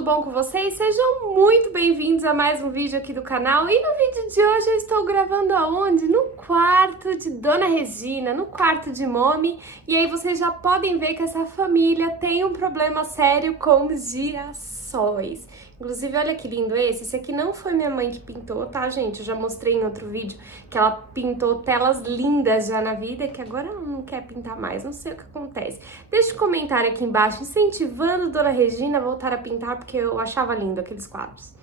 tudo bom com vocês? Sejam muito bem-vindos a mais um vídeo aqui do canal. E no vídeo de hoje eu estou gravando aonde? No quarto de Dona Regina, no quarto de Mommy. E aí vocês já podem ver que essa família tem um problema sério com os girassóis. Inclusive, olha que lindo esse. Esse aqui não foi minha mãe que pintou, tá, gente? Eu já mostrei em outro vídeo que ela pintou telas lindas já na vida, que agora ela não quer pintar mais. Não sei o que acontece. Deixa um comentário aqui embaixo incentivando Dona Regina a voltar a pintar, porque eu achava lindo aqueles quadros.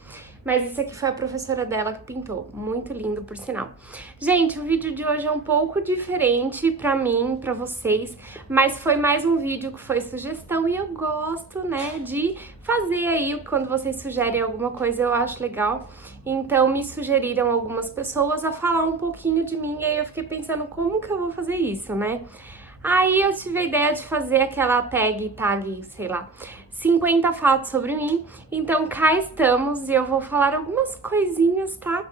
Mas esse aqui foi a professora dela que pintou. Muito lindo, por sinal. Gente, o vídeo de hoje é um pouco diferente pra mim, pra vocês, mas foi mais um vídeo que foi sugestão e eu gosto, né, de fazer aí, quando vocês sugerem alguma coisa, eu acho legal. Então, me sugeriram algumas pessoas a falar um pouquinho de mim e aí eu fiquei pensando como que eu vou fazer isso, né? Aí eu tive a ideia de fazer aquela tag, sei lá, 50 fatos sobre mim. Então cá estamos e eu vou falar algumas coisinhas, tá?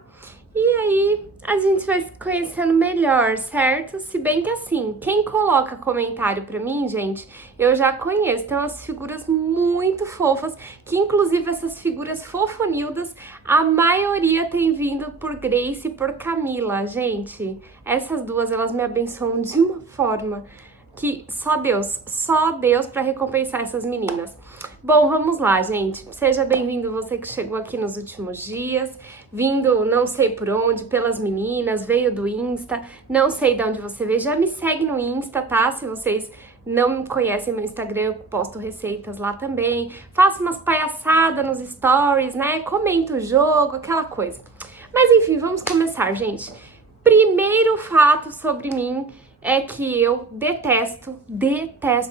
E aí a gente vai se conhecendo melhor, certo? Se bem que assim, quem coloca comentário pra mim, gente, eu já conheço. Tem umas figuras muito fofas, que inclusive essas figuras fofonildas, a maioria tem vindo por Grace e por Camila. Gente, essas duas, elas me abençoam de uma forma que só Deus pra recompensar essas meninas. Bom, vamos lá, gente. Seja bem-vindo você que chegou aqui nos últimos dias, vindo não sei por onde, pelas meninas, veio do Insta, não sei de onde você veio, já me segue no Insta, tá? Se vocês não conhecem meu Instagram, eu posto receitas lá também, faço umas palhaçadas nos stories, né? Comento o jogo, aquela coisa. Mas enfim, vamos começar, gente. Primeiro fato sobre mim é que eu detesto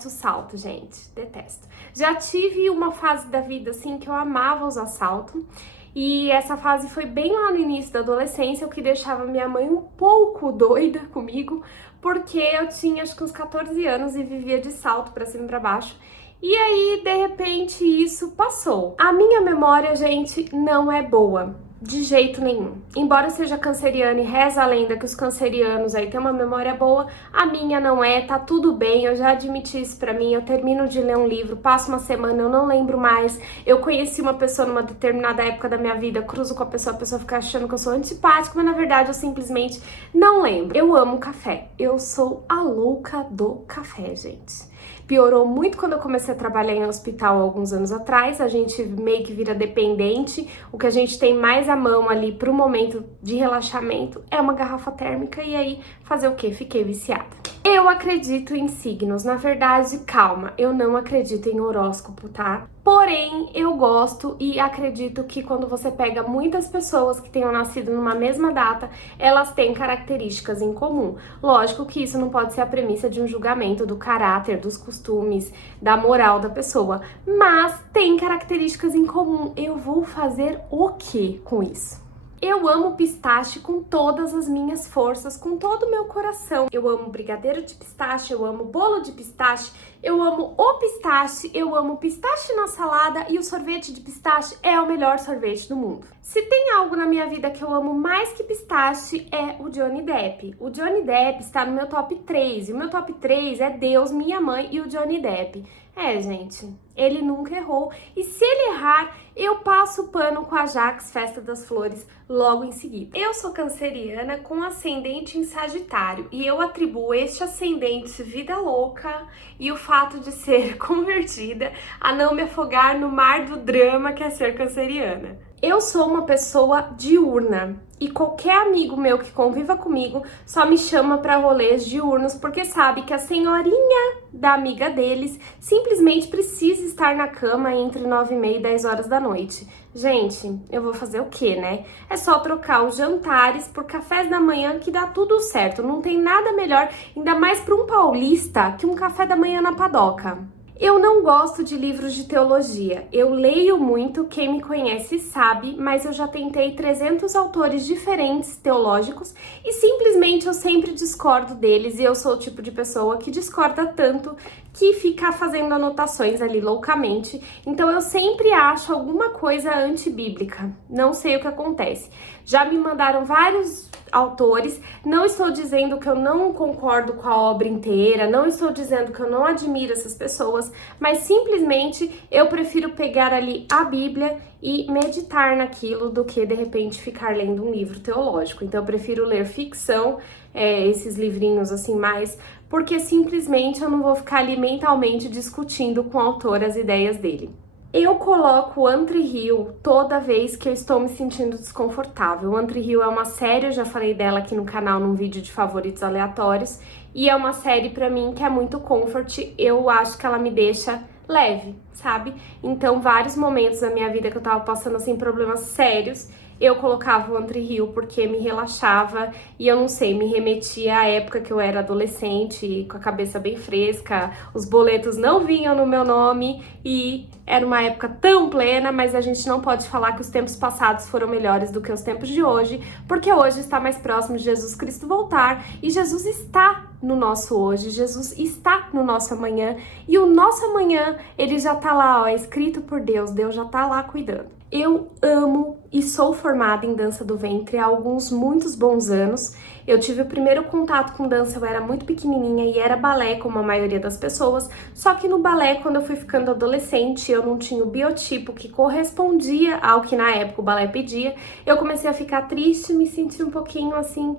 salto, gente, detesto. Já tive uma fase da vida, assim, que eu amava usar salto, e essa fase foi bem lá no início da adolescência, o que deixava minha mãe um pouco doida comigo, porque eu tinha, acho que uns 14 anos e vivia de salto pra cima e pra baixo. E aí, de repente, isso passou. A minha memória, gente, não é boa. De jeito nenhum. Embora eu seja canceriana e reza a lenda que os cancerianos aí têm uma memória boa, a minha não é, tá tudo bem, eu já admiti isso pra mim, eu termino de ler um livro, passo uma semana, eu não lembro mais, eu conheci uma pessoa numa determinada época da minha vida, cruzo com a pessoa fica achando que eu sou antipática, mas na verdade eu simplesmente não lembro. Eu amo café, eu sou a louca do café, gente. Piorou muito quando eu comecei a trabalhar em hospital há alguns anos atrás, a gente meio que vira dependente, o que a gente tem mais à mão ali pro momento de relaxamento é uma garrafa térmica e aí fazer o quê? Fiquei viciada. Eu acredito em signos, na verdade, calma, eu não acredito em horóscopo, tá? Porém, eu gosto e acredito que quando você pega muitas pessoas que tenham nascido numa mesma data, elas têm características em comum. Lógico que isso não pode ser a premissa de um julgamento do caráter, dos costumes, da moral da pessoa, mas tem características em comum. Eu vou fazer o que com isso? Eu amo pistache com todas as minhas forças, com todo o meu coração. Eu amo brigadeiro de pistache, eu amo bolo de pistache, eu amo o pistache, eu amo pistache na salada e o sorvete de pistache é o melhor sorvete do mundo. Se tem algo na minha vida que eu amo mais que pistache é o Johnny Depp. O Johnny Depp está no meu top 3 e o meu top 3 é Deus, minha mãe e o Johnny Depp. É, gente, ele nunca errou e se ele errar, eu passo o pano com a Jax Festa das Flores logo em seguida. Eu sou canceriana com ascendente em Sagitário e eu atribuo este ascendente vida louca e o fato de ser convertida a não me afogar no mar do drama que é ser canceriana. Eu sou uma pessoa diurna e qualquer amigo meu que conviva comigo só me chama para rolês diurnos porque sabe que a senhorinha da amiga deles simplesmente precisa estar na cama entre 9h30 e 10 horas da noite. Gente, eu vou fazer o quê, né? É só trocar os jantares por cafés da manhã que dá tudo certo. Não tem nada melhor, ainda mais para um paulista, que um café da manhã na padoca. Eu não gosto de livros de teologia. Eu leio muito, quem me conhece sabe, mas eu já tentei 300 autores diferentes teológicos e simplesmente eu sempre discordo deles e eu sou o tipo de pessoa que discorda tanto que fica fazendo anotações ali loucamente. Então eu sempre acho alguma coisa antibíblica. Não sei o que acontece. Já me mandaram vários autores, não estou dizendo que eu não concordo com a obra inteira, não estou dizendo que eu não admiro essas pessoas, problemas, mas simplesmente eu prefiro pegar ali a Bíblia e meditar naquilo do que de repente ficar lendo um livro teológico. Então eu prefiro ler ficção, esses livrinhos assim mais, porque simplesmente eu não vou ficar ali mentalmente discutindo com o autor as ideias dele. Eu coloco One Tree Hill toda vez que eu estou me sentindo desconfortável. One Tree Hill é uma série, eu já falei dela aqui no canal num vídeo de favoritos aleatórios, e é uma série pra mim que é muito comfort, eu acho que ela me deixa leve, sabe? Então, vários momentos da minha vida que eu tava passando assim problemas sérios, eu colocava o One Tree Hill porque me relaxava e eu não sei, me remetia à época que eu era adolescente, com a cabeça bem fresca, os boletos não vinham no meu nome e era uma época tão plena, mas a gente não pode falar que os tempos passados foram melhores do que os tempos de hoje, porque hoje está mais próximo de Jesus Cristo voltar e Jesus está no nosso hoje, Jesus está no nosso amanhã e o nosso amanhã, ele já tá lá, ó, escrito por Deus, Deus já tá lá cuidando. Eu amo e sou formada em dança do ventre há muitos bons anos. Eu tive o primeiro contato com dança, eu era muito pequenininha e era balé, como a maioria das pessoas. Só que no balé, quando eu fui ficando adolescente, eu não tinha o biotipo que correspondia ao que na época o balé pedia. Eu comecei a ficar triste, me senti um pouquinho assim,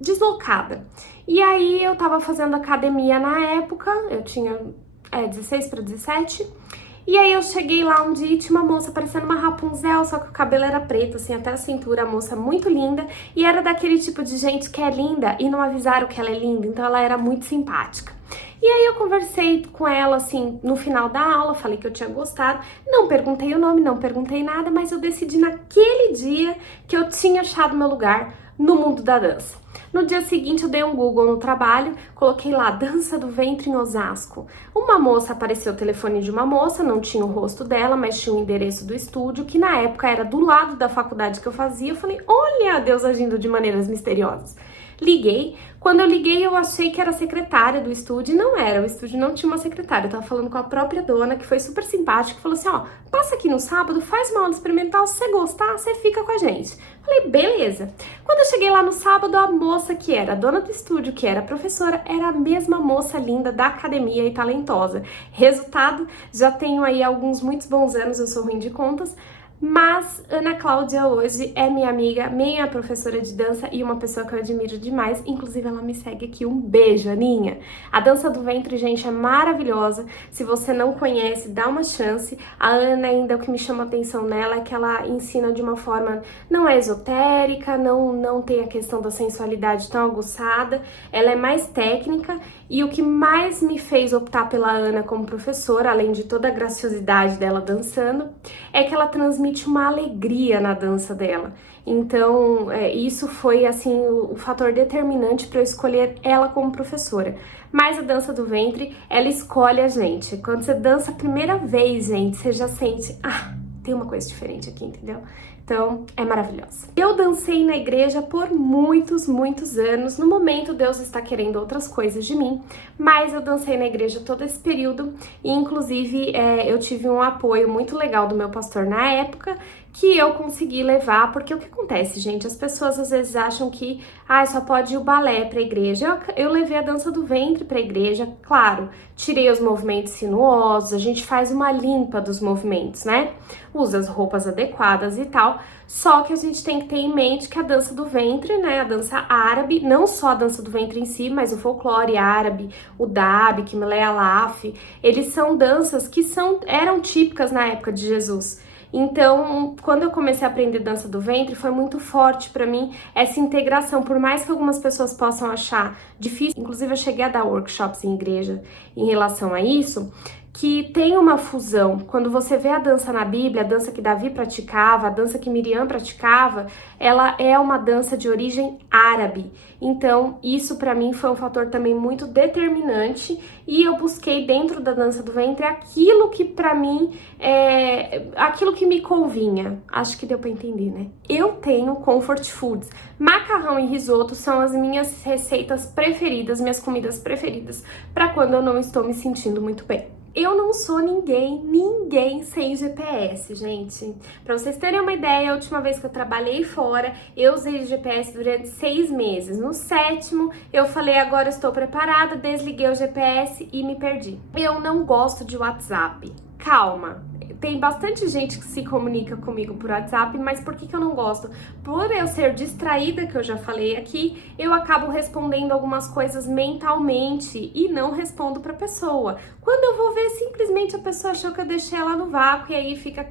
deslocada. E aí eu tava fazendo academia na época, eu tinha 16 para 17. E aí eu cheguei lá um dia e tinha uma moça parecendo uma Rapunzel, só que o cabelo era preto, assim, até a cintura, a moça muito linda. E era daquele tipo de gente que é linda e não avisaram que ela é linda, então ela era muito simpática. E aí eu conversei com ela, assim, no final da aula, falei que eu tinha gostado. Não perguntei o nome, não perguntei nada, mas eu decidi naquele dia que eu tinha achado meu lugar no mundo da dança. No dia seguinte eu dei um Google no trabalho, coloquei lá dança do ventre em Osasco. Uma moça, apareceu o telefone de uma moça, não tinha o rosto dela, mas tinha o endereço do estúdio, que na época era do lado da faculdade que eu fazia. Eu falei, olha, Deus agindo de maneiras misteriosas. Liguei, quando eu liguei eu achei que era a secretária do estúdio, e não era, o estúdio não tinha uma secretária, eu tava falando com a própria dona, que foi super simpática, que falou assim, ó, passa aqui no sábado, faz uma aula experimental, se você gostar, você fica com a gente. Falei, beleza. Quando eu cheguei lá no sábado, a moça que era a dona do estúdio, que era a professora, era a mesma moça linda da academia e talentosa. Resultado, já tenho aí muitos bons anos, eu sou ruim de contas, mas Ana Cláudia hoje é minha amiga, minha professora de dança e uma pessoa que eu admiro demais, inclusive ela me segue aqui, um beijo, Aninha! A dança do ventre, gente, é maravilhosa, se você não conhece, dá uma chance. A Ana ainda, o que me chama a atenção nela é que ela ensina de uma forma, não é esotérica, não tem a questão da sensualidade tão aguçada, ela é mais técnica. E o que mais me fez optar pela Ana como professora, além de toda a graciosidade dela dançando, é que ela transmite uma alegria na dança dela. Então, isso foi assim o fator determinante para eu escolher ela como professora. Mas a dança do ventre, ela escolhe a gente. Quando você dança a primeira vez, gente, você já sente, tem uma coisa diferente aqui, entendeu? Então, é maravilhosa. Eu dancei na igreja por muitos anos. No momento, Deus está querendo outras coisas de mim, mas eu dancei na igreja todo esse período e, inclusive, eu tive um apoio muito legal do meu pastor na época, que eu consegui levar, porque o que acontece, gente? As pessoas às vezes acham que só pode ir o balé para a igreja. Eu levei a dança do ventre para a igreja, claro, tirei os movimentos sinuosos, a gente faz uma limpa dos movimentos, né? Usa as roupas adequadas e tal, só que a gente tem que ter em mente que a dança do ventre, né, a dança árabe, não só a dança do ventre em si, mas o folclore árabe, o dabi, kimele alaf, eles são danças que eram típicas na época de Jesus. Então, quando eu comecei a aprender dança do ventre, foi muito forte pra mim essa integração, por mais que algumas pessoas possam achar difícil, inclusive eu cheguei a dar workshops em igreja em relação a isso, que tem uma fusão. Quando você vê a dança na Bíblia, a dança que Davi praticava, a dança que Miriam praticava, ela é uma dança de origem árabe. Então, isso pra mim foi um fator também muito determinante e eu busquei dentro da dança do ventre aquilo que pra mim aquilo que me convinha. Acho que deu pra entender, né? Eu tenho comfort foods. Macarrão e risoto são as minhas receitas preferidas, minhas comidas preferidas pra quando eu não estou me sentindo muito bem. Eu não sou ninguém sem GPS, gente. Pra vocês terem uma ideia, a última vez que eu trabalhei fora, eu usei GPS durante 6 meses. No 7º, eu falei, agora estou preparada, desliguei o GPS e me perdi. Eu não gosto de WhatsApp. Calma. Tem bastante gente que se comunica comigo por WhatsApp, mas por que eu não gosto? Por eu ser distraída, que eu já falei aqui, eu acabo respondendo algumas coisas mentalmente e não respondo pra pessoa. Quando eu vou ver, simplesmente a pessoa achou que eu deixei ela no vácuo e aí fica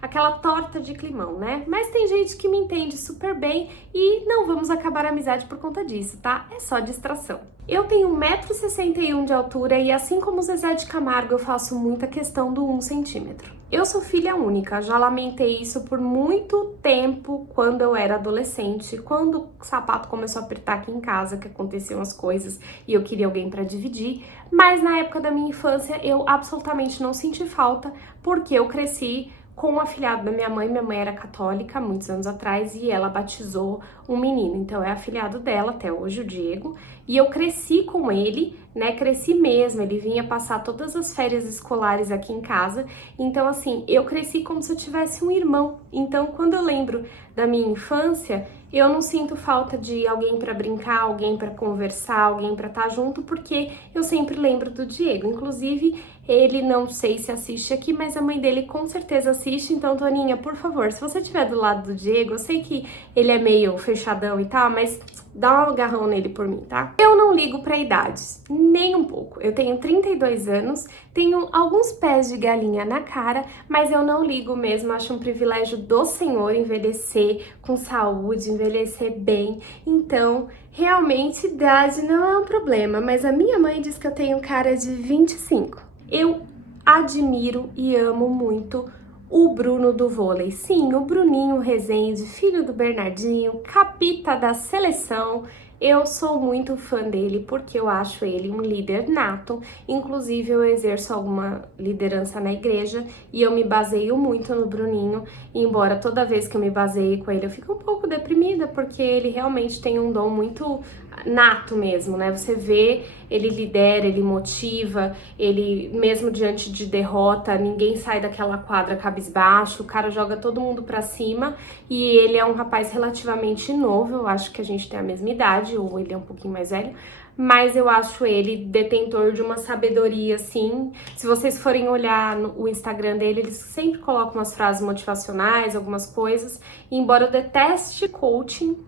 aquela torta de climão, né? Mas tem gente que me entende super bem e não vamos acabar a amizade por conta disso, tá? É só distração. Eu tenho 1,61 m de altura e assim como o Zezé de Camargo, eu faço muita questão do 1 centímetro. Eu sou filha única, já lamentei isso por muito tempo quando eu era adolescente, quando o sapato começou a apertar aqui em casa, que aconteciam as coisas e eu queria alguém para dividir, mas na época da minha infância eu absolutamente não senti falta, porque eu cresci com o afilhado da minha mãe era católica muitos anos atrás e ela batizou um menino, então é afilhado dela até hoje, o Diego, e eu cresci com ele, né, cresci mesmo, ele vinha passar todas as férias escolares aqui em casa, então assim, eu cresci como se eu tivesse um irmão, então quando eu lembro da minha infância, eu não sinto falta de alguém para brincar, alguém para conversar, alguém para estar junto, porque eu sempre lembro do Diego. Inclusive, ele não sei se assiste aqui, mas a mãe dele com certeza assiste. Então, Toninha, por favor, se você estiver do lado do Diego, eu sei que ele é meio fechadão e tal, mas dá um agarrão nele por mim, tá? Eu não ligo para idades, nem um pouco. Eu tenho 32 anos, tenho alguns pés de galinha na cara, mas eu não ligo mesmo. Acho um privilégio do Senhor envelhecer com saúde, envelhecer bem. Então, realmente, idade não é um problema, mas a minha mãe diz que eu tenho cara de 25. Eu admiro e amo muito o Bruno do vôlei. Sim, o Bruninho Rezende, filho do Bernardinho, capita da seleção. Eu sou muito fã dele porque eu acho ele um líder nato. Inclusive, eu exerço alguma liderança na igreja e eu me baseio muito no Bruninho. Embora toda vez que eu me baseio com ele, eu fico um pouco deprimida porque ele realmente tem um dom muito nato mesmo, né? Você vê, ele lidera, ele motiva, ele mesmo diante de derrota, ninguém sai daquela quadra cabisbaixo, o cara joga todo mundo pra cima e ele é um rapaz relativamente novo, eu acho que a gente tem a mesma idade, ou ele é um pouquinho mais velho, mas eu acho ele detentor de uma sabedoria, assim. Se vocês forem olhar o Instagram dele, eles sempre colocam umas frases motivacionais, algumas coisas, e embora eu deteste coaching,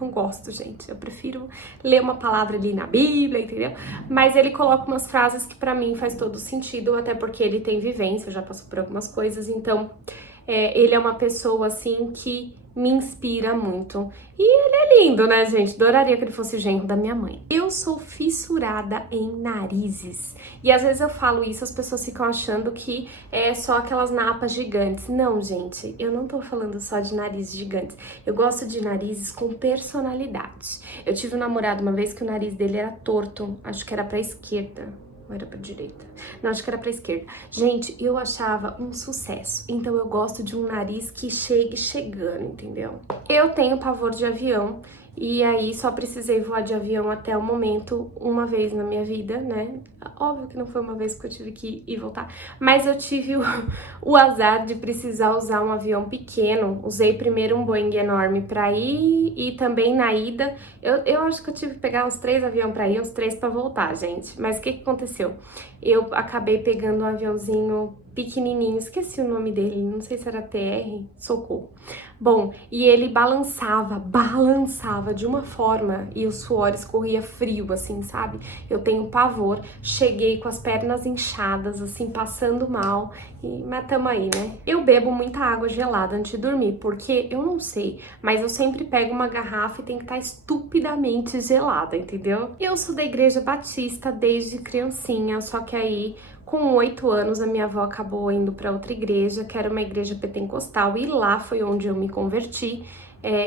não gosto, gente. Eu prefiro ler uma palavra ali na Bíblia, entendeu? Mas ele coloca umas frases que pra mim faz todo sentido, até porque ele tem vivência, já passou por algumas coisas, então ele é uma pessoa, assim, que me inspira muito. E ele é lindo, né, gente? Adoraria que ele fosse o genro da minha mãe. Eu sou fissurada em narizes. E às vezes eu falo isso, as pessoas ficam achando que é só aquelas napas gigantes. Não, gente, eu não tô falando só de narizes gigantes. Eu gosto de narizes com personalidade. Eu tive um namorado uma vez que o nariz dele era torto, acho que era pra esquerda. Ou era pra direita? Não, acho que era pra esquerda. Gente, eu achava um sucesso. Então eu gosto de um nariz que chegue chegando, entendeu? Eu tenho pavor de avião. E aí só precisei voar de avião até o momento, uma vez na minha vida, né? Óbvio que não foi uma vez que eu tive que ir e voltar, mas eu tive o azar de precisar usar um avião pequeno. Usei primeiro um Boeing enorme pra ir e também na ida. Eu acho que eu tive que pegar uns 3 aviões pra ir, uns 3 pra voltar, gente. Mas o que aconteceu? Eu acabei pegando um aviãozinho pequenininho, esqueci o nome dele, não sei se era TR, socorro. Bom, e ele balançava de uma forma e o suor escorria frio, assim, sabe? Eu tenho pavor, cheguei com as pernas inchadas, assim, passando mal, mas tamo aí, né? Eu bebo muita água gelada antes de dormir, porque eu não sei, mas eu sempre pego uma garrafa e tem que estar estupidamente gelada, entendeu? Eu sou da Igreja Batista desde criancinha, só que aí com 8 anos, a minha avó acabou indo para outra igreja, que era uma igreja pentecostal, e lá foi onde eu me converti.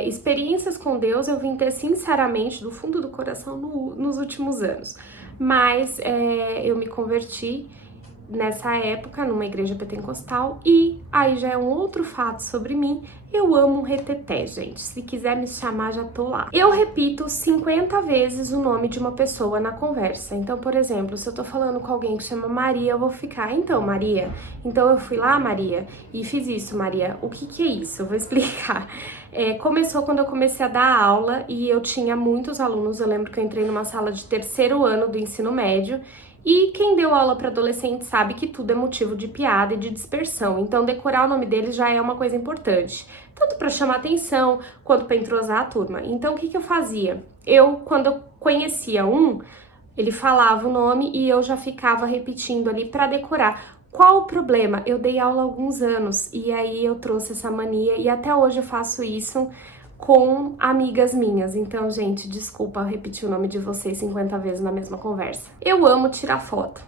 Experiências com Deus eu vim ter, sinceramente, do fundo do coração nos últimos anos. Mas eu me converti nessa época numa igreja pentecostal e aí já é um outro fato sobre mim. Eu amo um reteté, gente. Se quiser me chamar, já tô lá. Eu repito 50 vezes o nome de uma pessoa na conversa. Então, por exemplo, se eu tô falando com alguém que chama Maria, eu vou ficar, então, Maria. Então, eu fui lá, Maria, e fiz isso, Maria. O que é isso? Eu vou explicar. Começou quando eu comecei a dar aula e eu tinha muitos alunos. Eu lembro que eu entrei numa sala de terceiro ano do ensino médio. E quem deu aula para adolescente sabe que tudo é motivo de piada e de dispersão, então decorar o nome deles já é uma coisa importante, tanto para chamar atenção quanto para entrosar a turma. Então o que eu fazia? Quando eu conhecia um, ele falava o nome e eu já ficava repetindo ali para decorar. Qual o problema? Eu dei aula há alguns anos e aí eu trouxe essa mania e até hoje eu faço isso com amigas minhas. Então, gente, desculpa repetir o nome de vocês 50 vezes na mesma conversa. Eu amo tirar foto.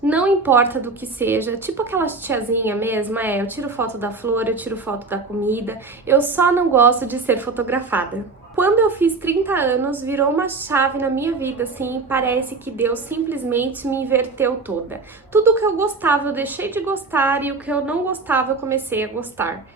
Não importa do que seja, tipo aquelas tiazinha mesmo, eu tiro foto da flor, eu tiro foto da comida, eu só não gosto de ser fotografada. Quando eu fiz 30 anos, virou uma chave na minha vida, assim, e parece que Deus simplesmente me inverteu toda. Tudo que eu gostava, eu deixei de gostar, e o que eu não gostava, eu comecei a gostar.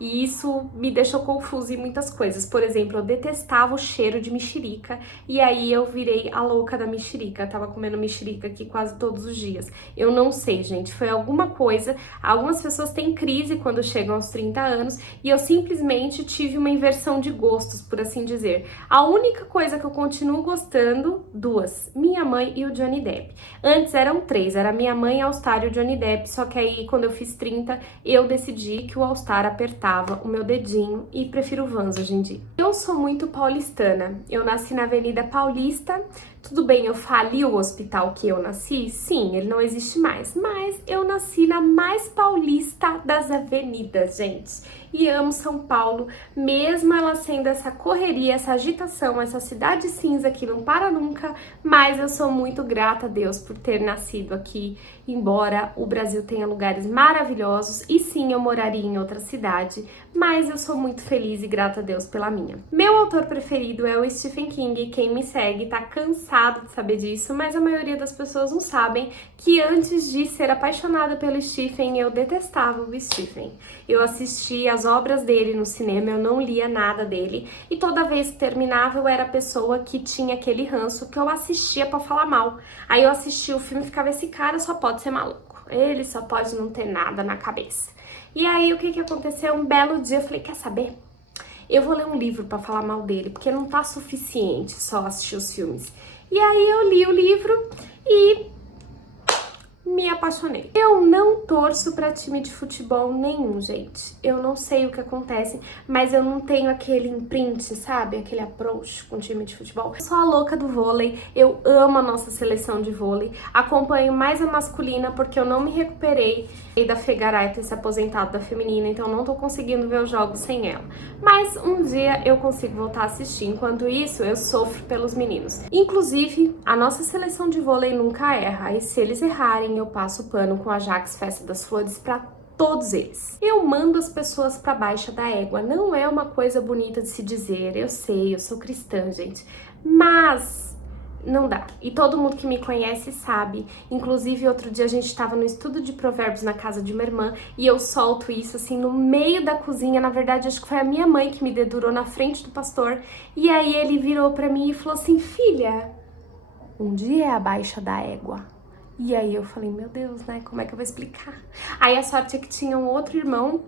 E isso me deixou confusa em muitas coisas. Por exemplo, eu detestava o cheiro de mexerica e aí eu virei a louca da mexerica. Eu tava comendo mexerica aqui quase todos os dias. Eu não sei, gente, foi alguma coisa. Algumas pessoas têm crise quando chegam aos 30 anos e eu simplesmente tive uma inversão de gostos, por assim dizer. A única coisa que eu continuo gostando, duas, minha mãe e o Johnny Depp. Antes eram três, era minha mãe, All Star e o Johnny Depp, só que aí quando eu fiz 30, eu decidi que o All Star apertava o meu dedinho e prefiro o Vans hoje em dia. Eu sou muito paulistana, eu nasci na Avenida Paulista, tudo bem, eu fali o hospital que eu nasci? Sim, ele não existe mais, mas eu nasci na mais paulista das avenidas, gente. E amo São Paulo, mesmo ela sendo essa correria, essa agitação, essa cidade cinza que não para nunca, mas eu sou muito grata a Deus por ter nascido aqui, embora o Brasil tenha lugares maravilhosos, e sim, eu moraria em outra cidade, mas eu sou muito feliz e grata a Deus pela minha. Meu autor preferido é o Stephen King, quem me segue tá cansado de saber disso, mas a maioria das pessoas não sabem que antes de ser apaixonada pelo Stephen, eu detestava o Stephen. Eu assistia as obras dele no cinema, eu não lia nada dele, e toda vez que terminava eu era a pessoa que tinha aquele ranço que eu assistia pra falar mal. Aí eu assistia o filme e ficava, esse cara só pode ser maluco, ele só pode não ter nada na cabeça. E aí o que aconteceu? Um belo dia eu falei, quer saber? Eu vou ler um livro pra falar mal dele, porque não tá suficiente só assistir os filmes. E aí eu li o livro e me apaixonei. Eu não torço pra time de futebol nenhum, gente. Eu não sei o que acontece, mas eu não tenho aquele imprint, sabe? Aquele approach com time de futebol. Eu sou a louca do vôlei, eu amo a nossa seleção de vôlei. Acompanho mais a masculina porque eu não me recuperei da Fegaray ter se aposentado da feminina, então não tô conseguindo ver os jogos sem ela. Mas um dia eu consigo voltar a assistir. Enquanto isso, eu sofro pelos meninos. Inclusive, a nossa seleção de vôlei nunca erra, e se eles errarem, eu passo o pano com a Ajax Festa das Flores pra todos eles. Eu mando as pessoas pra baixa da égua. Não é uma coisa bonita de se dizer, eu sei, eu sou cristã, gente, mas não dá. E todo mundo que me conhece sabe. Inclusive, outro dia a gente tava no estudo de provérbios na casa de uma irmã e eu solto isso assim no meio da cozinha. Na verdade, acho que foi a minha mãe que me dedurou na frente do pastor. E aí ele virou pra mim e falou assim, filha, um dia é a baixa da égua. E aí eu falei, meu Deus, né? Como é que eu vou explicar? Aí a sorte é que tinha um outro irmão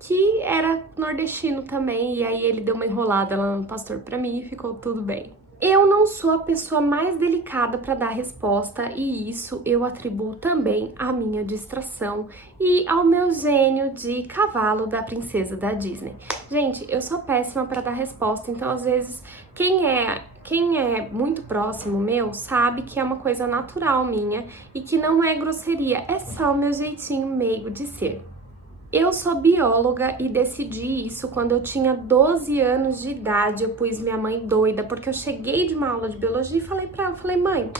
que era nordestino também. E aí ele deu uma enrolada lá no pastor pra mim e ficou tudo bem. Eu não sou a pessoa mais delicada para dar resposta e isso eu atribuo também à minha distração e ao meu gênio de cavalo da princesa da Disney. Gente, eu sou péssima para dar resposta, então às vezes quem é muito próximo meu sabe que é uma coisa natural minha e que não é grosseria, é só o meu jeitinho meigo de ser. Eu sou bióloga e decidi isso quando eu tinha 12 anos de idade. Eu pus minha mãe doida, porque eu cheguei de uma aula de biologia e falei pra ela, falei, mãe,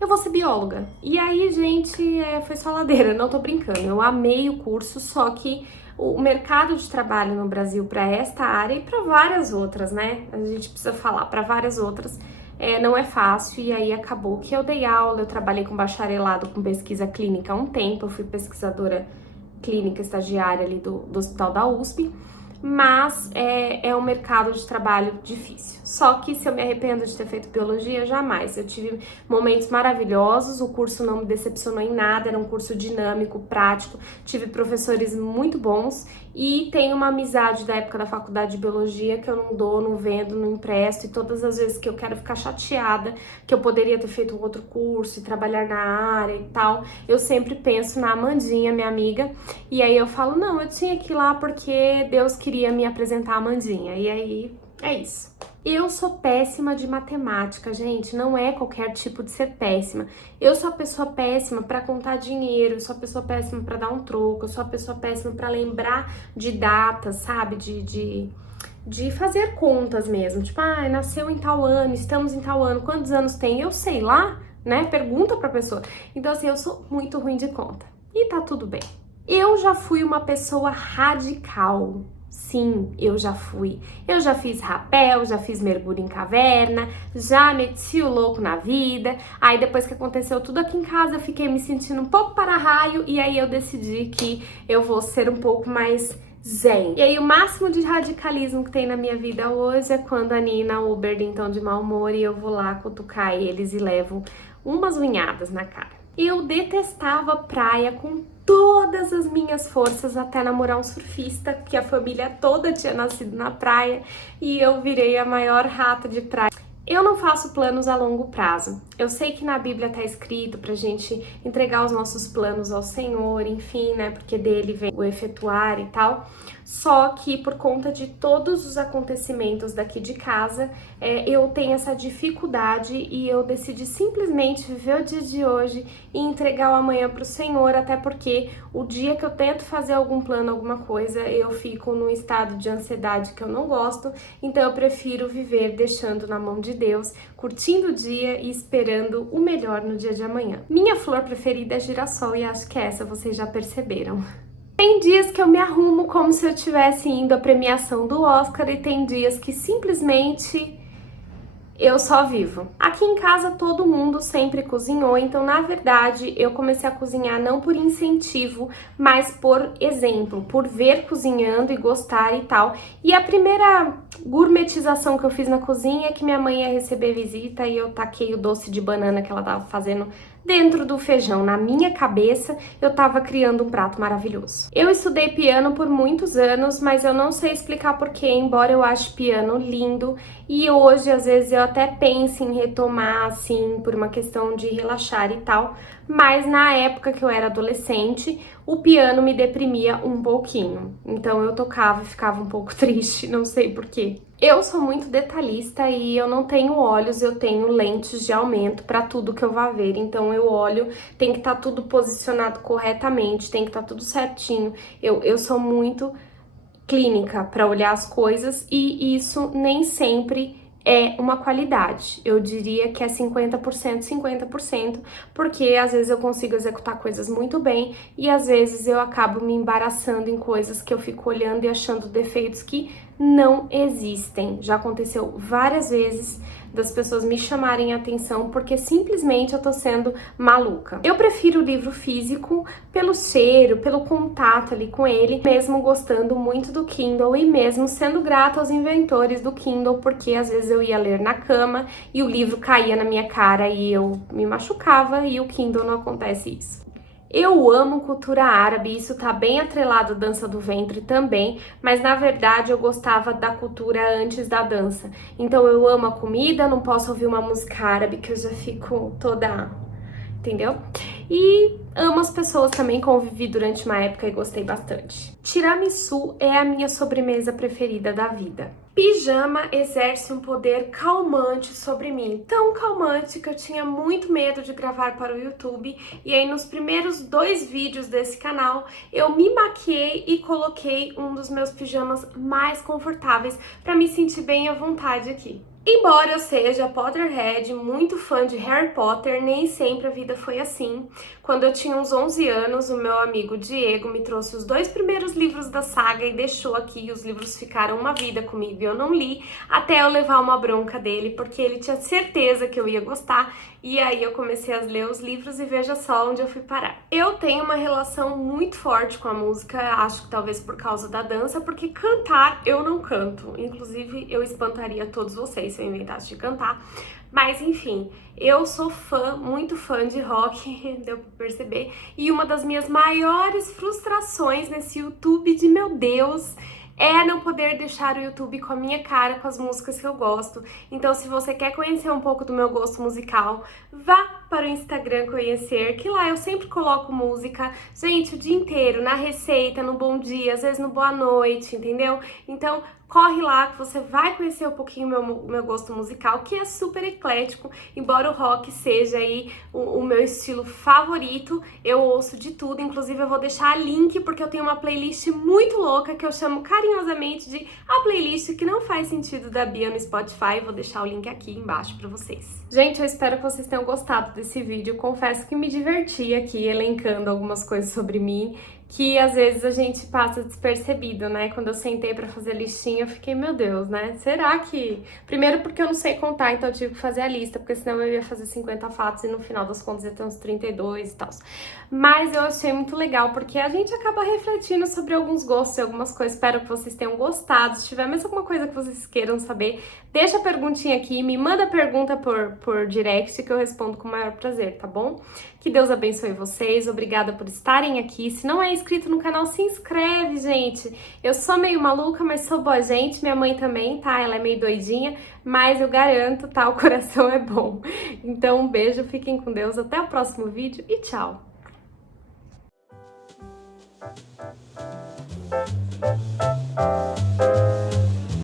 eu vou ser bióloga. E aí, gente, foi só ladeira, não tô brincando. Eu amei o curso, só que o mercado de trabalho no Brasil para esta área e para várias outras, né? A gente precisa falar para várias outras, não é fácil, e aí acabou que eu dei aula, eu trabalhei com bacharelado com pesquisa clínica há um tempo, eu fui pesquisadora clínica estagiária ali do Hospital da USP, mas é um mercado de trabalho difícil. Só que se eu me arrependo de ter feito biologia, jamais. Eu tive momentos maravilhosos, o curso não me decepcionou em nada, era um curso dinâmico, prático, tive professores muito bons e tenho uma amizade da época da faculdade de biologia que eu não dou, não vendo, não empresto, e todas as vezes que eu quero ficar chateada que eu poderia ter feito um outro curso e trabalhar na área e tal, eu sempre penso na Amandinha, minha amiga, e aí eu falo, não, eu tinha que ir lá porque Deus queria me apresentar a Amandinha, e aí é isso. Eu sou péssima de matemática, gente, não é qualquer tipo de ser péssima. Eu sou a pessoa péssima para contar dinheiro, eu sou a pessoa péssima para dar um troco, eu sou a pessoa péssima para lembrar de datas, sabe, de fazer contas mesmo, tipo, nasceu em tal ano, estamos em tal ano, quantos anos tem? Eu sei lá, né? Pergunta pra pessoa. Então, assim, eu sou muito ruim de conta. E tá tudo bem. Eu já fui uma pessoa radical. Sim, eu já fui. Eu já fiz rapel, já fiz mergulho em caverna, já meti o louco na vida. Aí depois que aconteceu tudo aqui em casa, eu fiquei me sentindo um pouco para-raio e aí eu decidi que eu vou ser um pouco mais zen. E aí o máximo de radicalismo que tem na minha vida hoje é quando a Nina ou o Berlim estão de mau humor e eu vou lá cutucar eles e levo umas unhadas na cara. Eu detestava praia com todas as minhas forças até namorar um surfista, que a família toda tinha nascido na praia e eu virei a maior rata de praia. Eu não faço planos a longo prazo. Eu sei que na Bíblia tá escrito pra gente entregar os nossos planos ao Senhor, enfim, né? Porque dele vem o efetuar e tal. Só que por conta de todos os acontecimentos daqui de casa, eu tenho essa dificuldade e eu decidi simplesmente viver o dia de hoje e entregar o amanhã pro Senhor, até porque o dia que eu tento fazer algum plano, alguma coisa, eu fico num estado de ansiedade que eu não gosto, então eu prefiro viver deixando na mão de Deus, curtindo o dia e esperando o melhor no dia de amanhã. Minha flor preferida é girassol e acho que essa vocês já perceberam. Tem dias que eu me arrumo como se eu estivesse indo à premiação do Oscar e tem dias que simplesmente eu só vivo. Aqui em casa todo mundo sempre cozinhou, então na verdade eu comecei a cozinhar não por incentivo, mas por exemplo, por ver cozinhando e gostar e tal. E a primeira gourmetização que eu fiz na cozinha é que minha mãe ia receber visita e eu taquei o doce de banana que ela tava fazendo dentro do feijão. Na minha cabeça, eu tava criando um prato maravilhoso. Eu estudei piano por muitos anos, mas eu não sei explicar porquê, embora eu ache piano lindo. E hoje, às vezes, eu até penso em retomar, assim, por uma questão de relaxar e tal. Mas na época que eu era adolescente, o piano me deprimia um pouquinho. Então eu tocava e ficava um pouco triste, não sei porquê. Eu sou muito detalhista e eu não tenho olhos, eu tenho lentes de aumento para tudo que eu vá ver. Então eu olho, tem que estar tudo posicionado corretamente, tem que estar tudo certinho. Eu sou muito clínica para olhar as coisas e isso nem sempre é uma qualidade. Eu diria que é 50%, 50%, porque às vezes eu consigo executar coisas muito bem e às vezes eu acabo me embaraçando em coisas que eu fico olhando e achando defeitos que não existem. Já aconteceu várias vezes das pessoas me chamarem a atenção porque simplesmente eu tô sendo maluca. Eu prefiro o livro físico pelo cheiro, pelo contato ali com ele, mesmo gostando muito do Kindle e mesmo sendo grata aos inventores do Kindle, porque às vezes eu ia ler na cama e o livro caía na minha cara e eu me machucava e o Kindle não acontece isso. Eu amo cultura árabe, isso tá bem atrelado à dança do ventre também, mas na verdade eu gostava da cultura antes da dança. Então eu amo a comida, não posso ouvir uma música árabe que eu já fico toda, entendeu? E amo as pessoas também, convivi durante uma época e gostei bastante. Tiramisu é a minha sobremesa preferida da vida. Pijama exerce um poder calmante sobre mim, tão calmante que eu tinha muito medo de gravar para o YouTube, e aí nos primeiros 2 vídeos desse canal eu me maquiei e coloquei um dos meus pijamas mais confortáveis para me sentir bem à vontade aqui. Embora eu seja Potterhead, muito fã de Harry Potter, nem sempre a vida foi assim. Quando eu tinha uns 11 anos, o meu amigo Diego me trouxe os 2 primeiros livros da saga e deixou aqui. Os livros ficaram uma vida comigo e eu não li, até eu levar uma bronca dele, porque ele tinha certeza que eu ia gostar. E aí eu comecei a ler os livros e veja só onde eu fui parar. Eu tenho uma relação muito forte com a música, acho que talvez por causa da dança, porque cantar eu não canto. Inclusive, eu espantaria todos vocês se eu inventasse de cantar. Mas enfim, eu sou fã, muito fã de rock, deu pra perceber. E uma das minhas maiores frustrações nesse YouTube de meu Deus é não poder deixar o YouTube com a minha cara, com as músicas que eu gosto. Então, se você quer conhecer um pouco do meu gosto musical, vá para o Instagram conhecer, que lá eu sempre coloco música, gente, o dia inteiro, na receita, no bom dia, às vezes no boa noite, entendeu? Então, corre lá que você vai conhecer um pouquinho meu gosto musical, que é super eclético, embora o rock seja aí o meu estilo favorito, eu ouço de tudo, inclusive eu vou deixar link porque eu tenho uma playlist muito louca que eu chamo carinhosamente de a playlist que não faz sentido da Bia no Spotify, vou deixar o link aqui embaixo pra vocês. Gente, eu espero que vocês tenham gostado desse vídeo, confesso que me diverti aqui elencando algumas coisas sobre mim, que às vezes a gente passa despercebido, né? Quando eu sentei pra fazer a listinha, eu fiquei, meu Deus, né? Será que... Primeiro porque eu não sei contar, então eu tive que fazer a lista, porque senão eu ia fazer 50 fatos e no final das contas ia ter uns 32 e tal. Mas eu achei muito legal, porque a gente acaba refletindo sobre alguns gostos e algumas coisas. Espero que vocês tenham gostado. Se tiver mais alguma coisa que vocês queiram saber, deixa a perguntinha aqui, me manda a pergunta por direct que eu respondo com o maior prazer, tá bom? Que Deus abençoe vocês, obrigada por estarem aqui. Se não é inscrito no canal, se inscreve, gente. Eu sou meio maluca, mas sou boa gente, minha mãe também, tá? Ela é meio doidinha, mas eu garanto, tá? O coração é bom. Então, um beijo, fiquem com Deus, até o próximo vídeo e tchau!